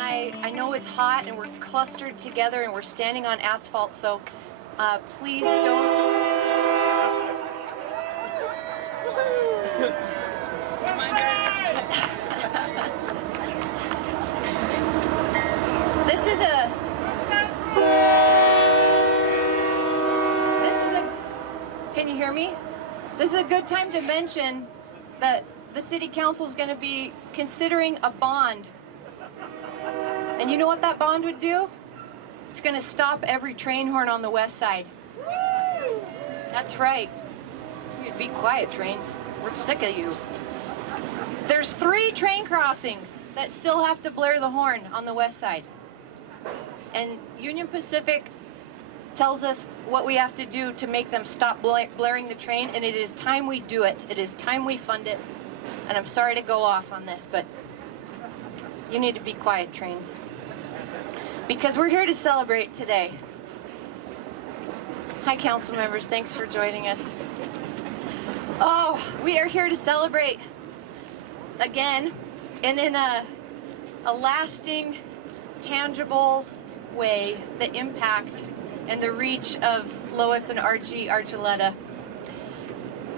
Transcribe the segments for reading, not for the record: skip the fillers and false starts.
and I know it's hot and we're clustered together and we're standing on asphalt, so please don't... This is a... Can you hear me? This is a good time to mention that the City Council is going to be considering a bond. And you know what that bond would do? It's going to stop every train horn on the west side. That's right. Be quiet, trains. We're sick of you. There's 3 train crossings that still have to blare the horn on the west side. And Union Pacific tells us what we have to do to make them stop blaring the train, and it is time we do it. It is time we fund it. And I'm sorry to go off on this, but you need to be quiet, trains. Because we're here to celebrate today. Hi, council members. Thanks for joining us. Oh, we are here to celebrate again, and in a lasting, tangible way, the impact and the reach of Lois and Archie Archuleta.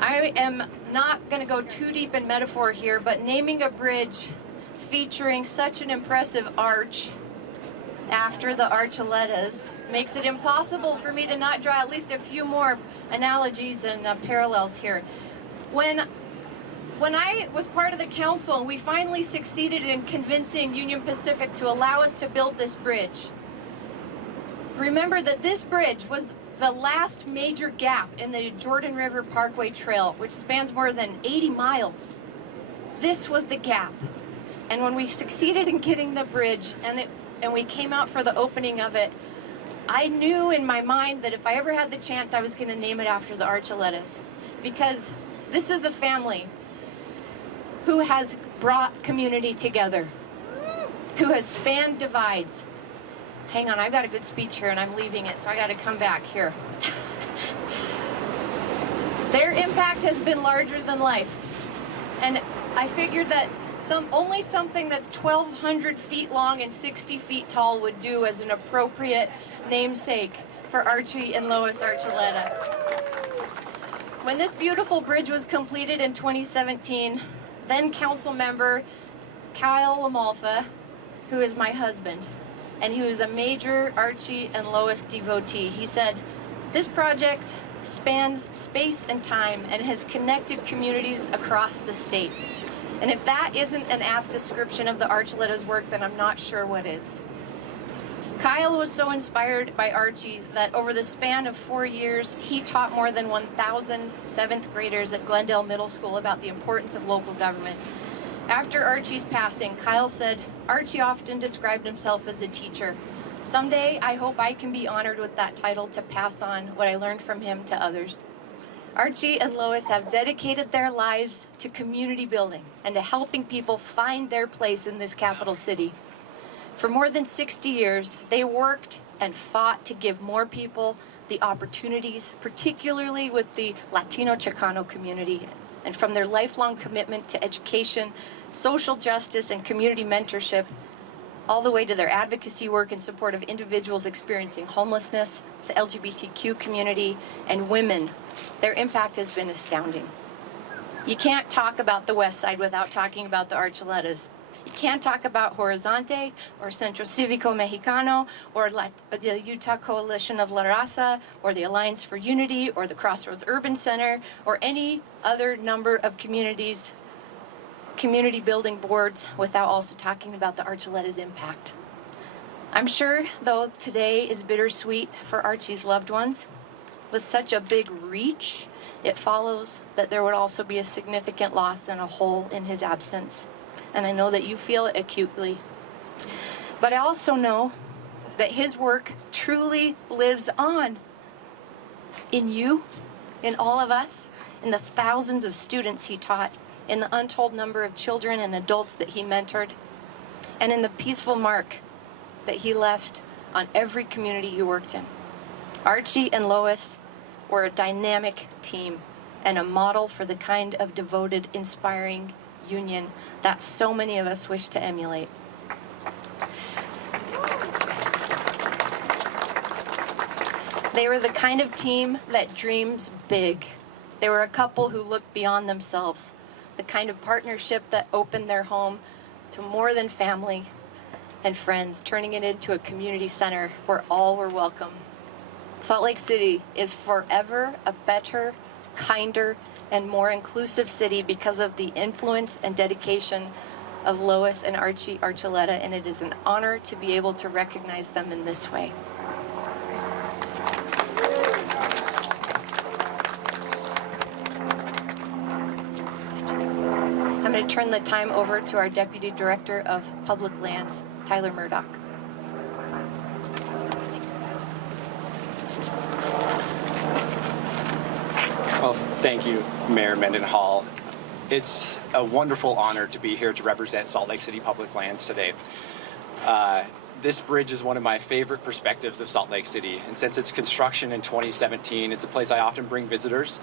I am not going to go too deep in metaphor here, but naming a bridge featuring such an impressive arch after the Archuletas makes it impossible for me to not draw at least a few more analogies and parallels here. When I was part of the council, we finally succeeded in convincing Union Pacific to allow us to build this bridge. Remember that this bridge was the last major gap in the Jordan River Parkway Trail, which spans more than 80 miles. This was the gap. And when we succeeded in getting the bridge and we came out for the opening of it, I knew in my mind that if I ever had the chance, I was going to name it after the Archuletas. Because this is the family who has brought community together, who has spanned divides. Hang on, I've got a good speech here and I'm leaving it, so I got to come back here. Their impact has been larger than life. And I figured that only something that's 1,200 feet long and 60 feet tall would do as an appropriate namesake for Archie and Lois Archuleta. When this beautiful bridge was completed in 2017, then council member Kyle Lamalfa, who is my husband, and he was a major Archie and Lois devotee, he said, "This project spans space and time and has connected communities across the state. And if that isn't an apt description of the Archuletas' work, then I'm not sure what is." Kyle was so inspired by Archie that over the span of 4 years, he taught more than 1,000 7th graders at Glendale Middle School about the importance of local government. After Archie's passing, Kyle said, "Archie often described himself as a teacher. Someday, I hope I can be honored with that title to pass on what I learned from him to others." Archie and Lois have dedicated their lives to community building and to helping people find their place in this capital city. For more than 60 years, they worked and fought to give more people the opportunities, particularly with the Latino Chicano community, and from their lifelong commitment to education, social justice, and community mentorship, all the way to their advocacy work in support of individuals experiencing homelessness, the LGBTQ community, and women. Their impact has been astounding. You can't talk about the West Side without talking about the Archuletas. You can't talk about Horizonte or Centro Cívico Mexicano or the Utah Coalition of La Raza or the Alliance for Unity or the Crossroads Urban Center or any other number of community building boards without also talking about the Archuletas' impact. I'm sure, though, today is bittersweet for Archie's loved ones. With such a big reach, it follows that there would also be a significant loss and a hole in his absence. And I know that you feel it acutely. But I also know that his work truly lives on in you, in all of us, in the thousands of students he taught, in the untold number of children and adults that he mentored, and in the peaceful mark that he left on every community he worked in. Archie and Lois were a dynamic team and a model for the kind of devoted, inspiring union that so many of us wish to emulate. They were the kind of team that dreams big. They were a couple who looked beyond themselves, the kind of partnership that opened their home to more than family and friends, turning it into a community center where all were welcome. Salt Lake City is forever a better, kinder, and more inclusive city because of the influence and dedication of Lois and Archie Archuleta, and it is an honor to be able to recognize them in this way. I'm going to turn the time over to our Deputy Director of Public Lands, Tyler Murdoch. Well, thank you, Mayor Mendenhall. It's a wonderful honor to be here to represent Salt Lake City Public Lands today. This bridge is one of my favorite perspectives of Salt Lake City, and since its construction in 2017, it's a place I often bring visitors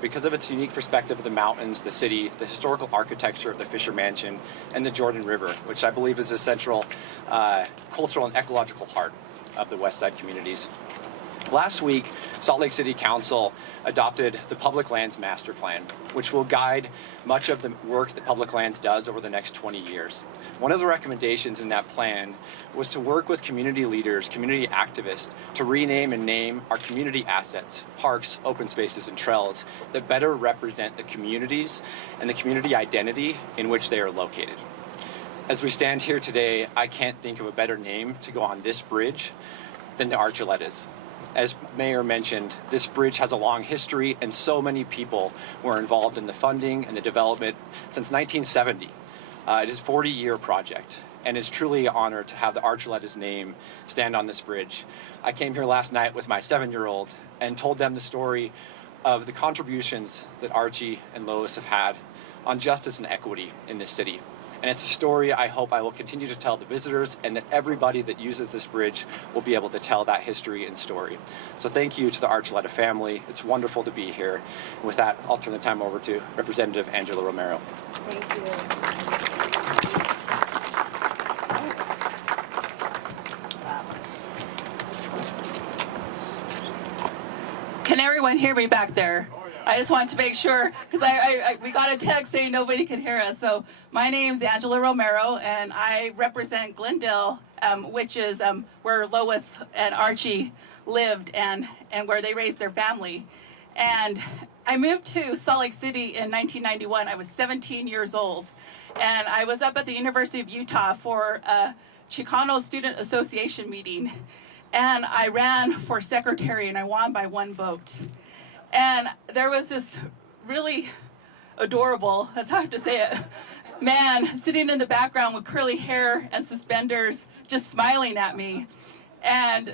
because of its unique perspective of the mountains, the city, the historical architecture of the Fisher Mansion, and the Jordan River, which I believe is a central cultural and ecological heart of the westside communities. Last week, Salt Lake City Council adopted the Public Lands Master Plan, which will guide much of the work that Public Lands does over the next 20 years. One of the recommendations in that plan was to work with community leaders, community activists, to rename and name our community assets, parks, open spaces, and trails that better represent the communities and the community identity in which they are located. As we stand here today, I can't think of a better name to go on this bridge than the Archuletas. As Mayor mentioned, this bridge has a long history, and so many people were involved in the funding and the development since 1970. It is a 40-year project, and it's truly an honor to have the Archuletas name stand on this bridge. I came here last night with my 7-year-old and told them the story of the contributions that Archie and Lois have had on justice and equity in this city. And it's a story I hope I will continue to tell the visitors, and that everybody that uses this bridge will be able to tell that history and story. So thank you to the Archuleta family. It's wonderful to be here. And with that, I'll turn the time over to Representative Angela Romero. Thank you. Can everyone hear me back there? I just wanted to make sure, because we got a text saying nobody could hear us. So my name's Angela Romero, and I represent Glendale, which is where Lois and Archie lived and where they raised their family. And I moved to Salt Lake City in 1991. I was 17 years old, and I was up at the University of Utah for a Chicano Student Association meeting, and I ran for secretary, and I won by 1 vote. And there was this really adorable, that's how I have to say it, man sitting in the background with curly hair and suspenders, just smiling at me. And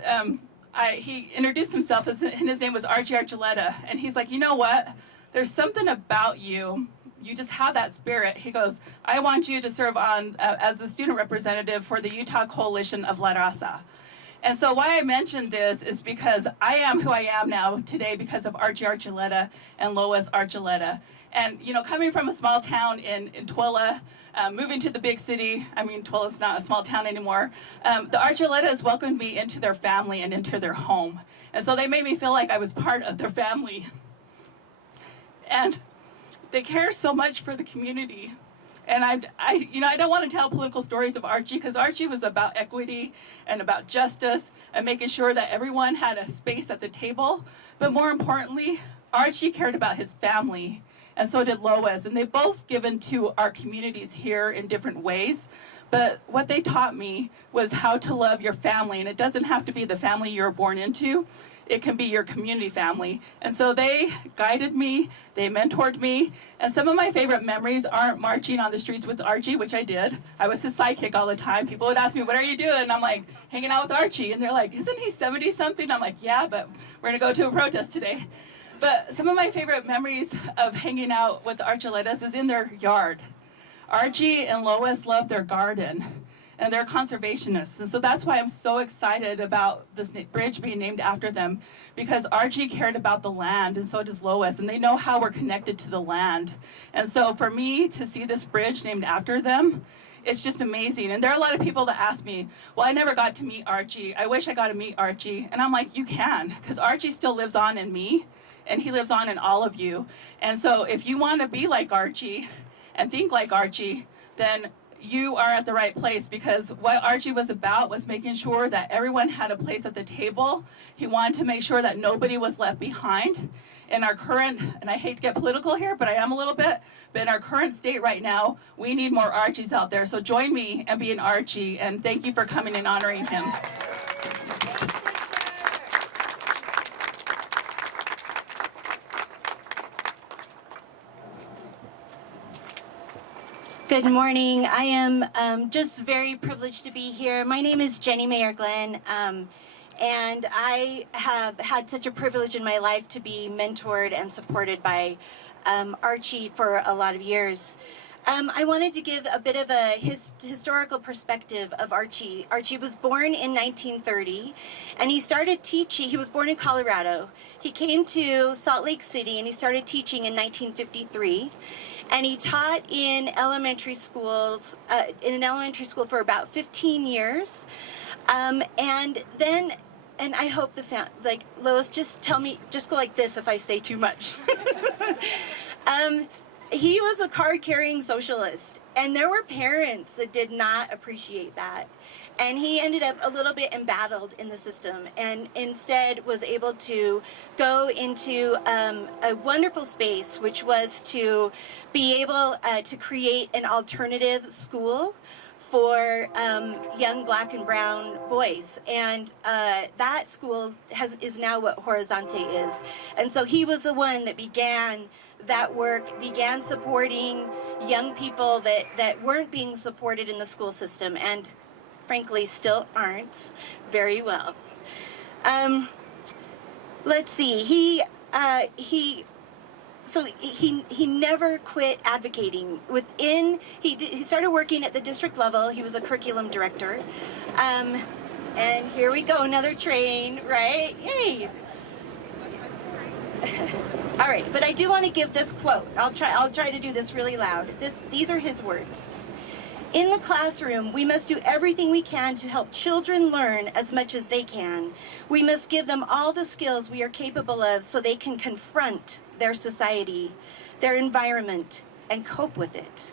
he introduced himself, and his name was Archie Archuleta. And he's like, you know what? There's something about you. You just have that spirit. He goes, I want you to serve on as a student representative for the Utah Coalition of La Raza. And so why I mentioned this is because I am who I am now today because of Archie Archuleta and Lois Archuleta. And, you know, coming from a small town in Tooele, moving to the big city, I mean, Tooele's not a small town anymore, the Archuletas welcomed me into their family and into their home. And so they made me feel like I was part of their family. And they care so much for the community. And I don't want to tell political stories of Archie, because Archie was about equity and about justice and making sure that everyone had a space at the table. But more importantly, Archie cared about his family, and so did Lois. And they've both given to our communities here in different ways. But what they taught me was how to love your family. And it doesn't have to be the family you were born into. It can be your community family. And so they guided me, they mentored me, and some of my favorite memories aren't marching on the streets with Archie, which I did. I was his sidekick all the time. People would ask me, what are you doing? And I'm like, hanging out with Archie. And they're like, isn't he 70-something? I'm like, yeah, but we're gonna go to a protest today. But some of my favorite memories of hanging out with the Archuletas is in their yard. Archie and Lois love their garden, and they're conservationists. And so that's why I'm so excited about this bridge being named after them, because Archie cared about the land, and so does Lois, and they know how we're connected to the land. And so for me to see this bridge named after them it's just amazing. And there are a lot of people that ask me, well, I never got to meet Archie. I wish I got to meet Archie. And I'm like, you can, because Archie still lives on in me, and he lives on in all of you. And so if you want to be like Archie and think like Archie, then you are at the right place, because what Archie was about was making sure that everyone had a place at the table. He wanted to make sure that nobody was left behind. In our current, and I hate to get political here, but I am a little bit, but in our current state right now, we need more Archies out there. So join me and be an Archie, and thank you for coming and honoring him. Good morning. I am just very privileged to be here. My name is Jenny Mayer Glenn, and I have had such a privilege in my life to be mentored and supported by Archie for a lot of years. I wanted to give a bit of a historical perspective of Archie. Archie was born in 1930, and he started teaching. He was born in Colorado. He came to Salt Lake City, and he started teaching in 1953. And he taught in elementary schools, in an elementary school for about 15 years. And I hope like, Lois, just tell me, just go like this if I say too much. He was a card-carrying socialist, and there were parents that did not appreciate that. And he ended up a little bit embattled in the system, and instead was able to go into a wonderful space, which was to be able to create an alternative school for young black and brown boys. And that school is now what Horizonte is. And so he was the one that began that work, began supporting young people that weren't being supported in the school system, and frankly still aren't very well. Let's see, he never quit advocating. He started working at the district level. He was a curriculum director. And here we go, another train, right? Yay! All right, but I do want to give this quote. I'll try to do this really loud. These are his words. In the classroom, we must do everything we can to help children learn as much as they can. We must give them all the skills we are capable of so they can confront their society, their environment, and cope with it.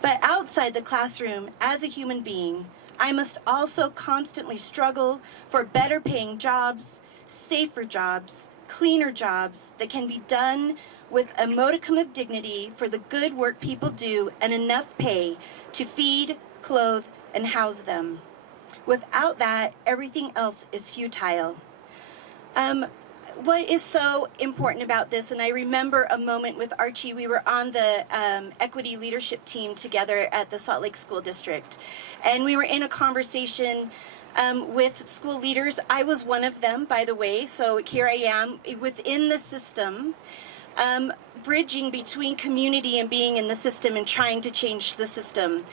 But outside the classroom, as a human being, I must also constantly struggle for better paying jobs, safer jobs, cleaner jobs that can be done with a modicum of dignity for the good work people do and enough pay to feed, clothe, and house them. Without that, everything else is futile. What is so important about this, and I remember a moment with Archie, we were on the equity leadership team together at the Salt Lake School District, and we were in a conversation with school leaders. I was one of them, by the way, so here I am within the system, bridging between community and being in the system and trying to change the system.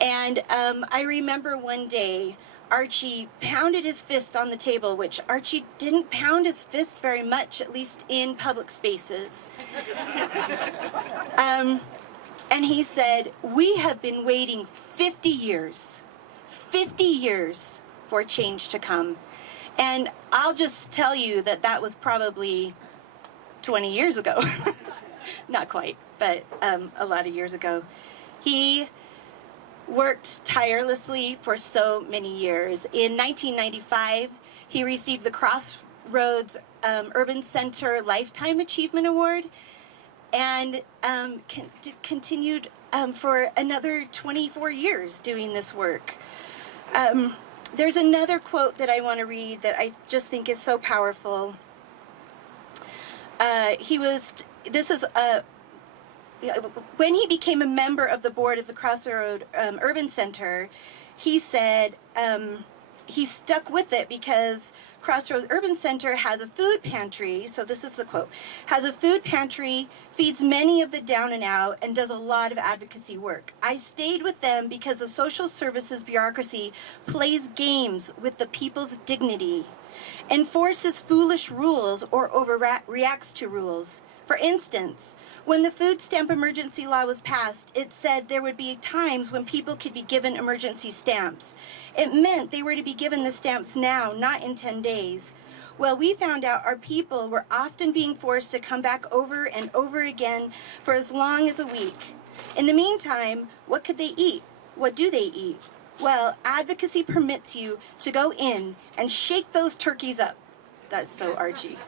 And I remember one day Archie pounded his fist on the table, which Archie didn't pound his fist very much, at least in public spaces. And he said, "We have been waiting 50 years for change to come." And I'll just tell you that that was probably 20 years ago. Not quite, but a lot of years ago. He worked tirelessly for so many years. In 1995, he received the Crossroads Urban Center Lifetime Achievement Award, and continued for another 24 years doing this work. There's another quote that I want to read that I just think is so powerful. When he became a member of the board of the Crossroad Urban Center, he said he stuck with it because Crossroads Urban Center has a food pantry, so this is the quote, has a food pantry, feeds many of the down and out, and does a lot of advocacy work. I stayed with them because the social services bureaucracy plays games with the people's dignity, enforces foolish rules or overreacts to rules. For instance, When the food stamp emergency law was passed, it said there would be times when people could be given emergency stamps. It meant they were to be given the stamps now, not in 10 days. Well, we found out our people were often being forced to come back over and over again for as long as a week. In the meantime, what could they eat? What do they eat? Well, Advocacy permits you to go in and shake those turkeys up. That's so Archie.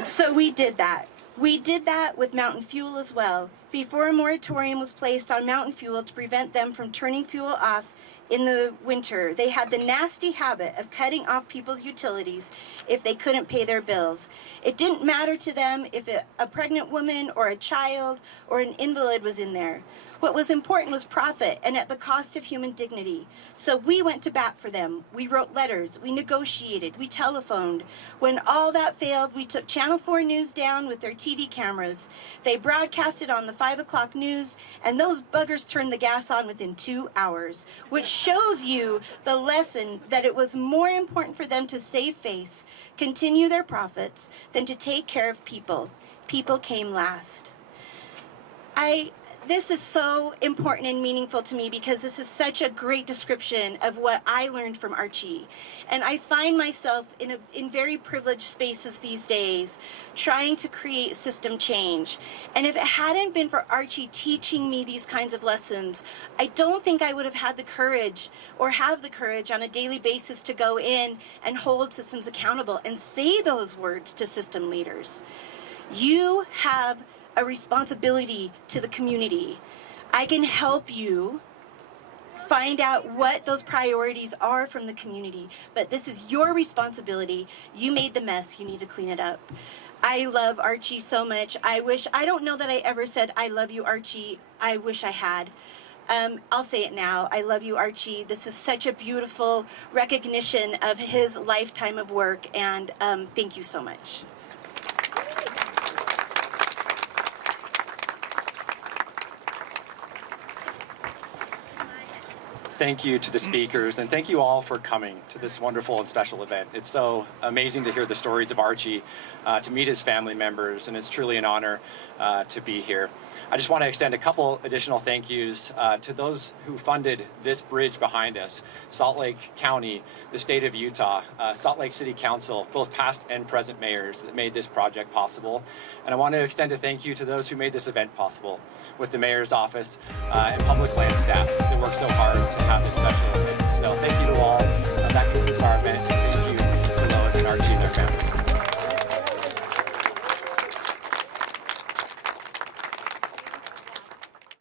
So we did that. We did that with Mountain Fuel as well. Before a moratorium was placed on Mountain Fuel to prevent them from turning fuel off in the winter, they had the nasty habit of cutting off people's utilities if they couldn't pay their bills. It didn't matter to them if a pregnant woman or a child or an invalid was in there. What was important was profit, and at the cost of human dignity. So we went to bat for them. We wrote letters, we negotiated, we telephoned. When all that failed, we took Channel 4 News down with their TV cameras. They broadcasted on the 5 o'clock news, and those buggers turned the gas on within 2 hours, which shows you the lesson that it was more important for them to save face, continue their profits, than to take care of people. People came last. This is so important and meaningful to me because this is such a great description of what I learned from Archie. And I find myself in very privileged spaces these days trying to create system change. And if it hadn't been for Archie teaching me these kinds of lessons, I don't think I would have had the courage or have the courage on a daily basis to go in and hold systems accountable and say those words to system leaders. You have a responsibility to the community. I can help you find out what those priorities are from the community, but this is your responsibility. You made the mess, you need to clean it up. I love Archie so much. I don't know that I ever said, I love you, Archie. I wish I had. I'll say it now. I love you, Archie. This is such a beautiful recognition of his lifetime of work, and thank you so much. Thank you to the speakers, and thank you all for coming to this wonderful and special event. It's so amazing to hear the stories of Archie, to meet his family members, and it's truly an honor to be here. I just want to extend a couple additional thank yous to those who funded this bridge behind us: Salt Lake County, the state of Utah, Salt Lake City Council, both past and present mayors that made this project possible. And I want to extend a thank you to those who made this event possible, with the mayor's office and public land staff that worked so hard to have this special event. So thank you to all. Back to the event.